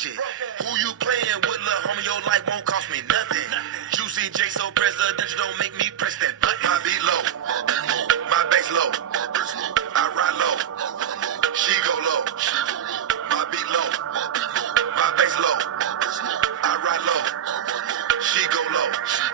budget. Who you playing with, little homie? Your life won't cost me nothing. Juicy J so presidential, don't make me press that button. My beat low, my bass low. I ride low, she go low. My beat low, my bass low. I ride low, she go low.